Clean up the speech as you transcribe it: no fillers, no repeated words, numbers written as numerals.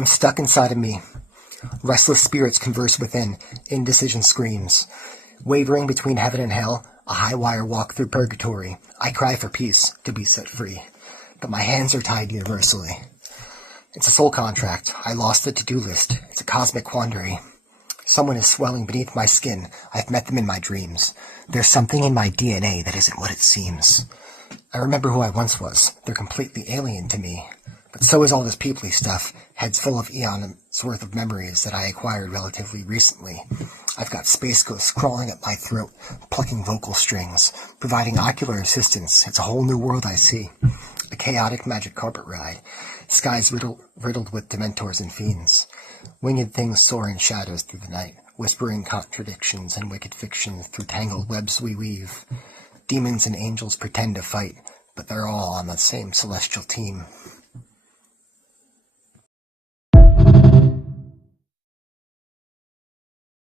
I'm stuck inside of me. Restless spirits converse within, indecision screams. Wavering between heaven and hell, a high wire walk through purgatory. I cry for peace, to be set free. But my hands are tied universally. It's a soul contract. I lost the to-do list. It's a cosmic quandary. Someone is swelling beneath my skin. I've met them in my dreams. There's something in my DNA that isn't what it seems. I remember who I once was. They're completely alien to me. But so is all this peoply stuff, heads full of eons worth of memories that I acquired relatively recently. I've got space ghosts crawling at my throat, plucking vocal strings, providing ocular assistance. It's a whole new world I see. A chaotic magic carpet ride. Skies riddled with dementors and fiends. Winged things soar in shadows through the night, whispering contradictions and wicked fictions through tangled webs we weave. Demons and angels pretend to fight, but they're all on the same celestial team.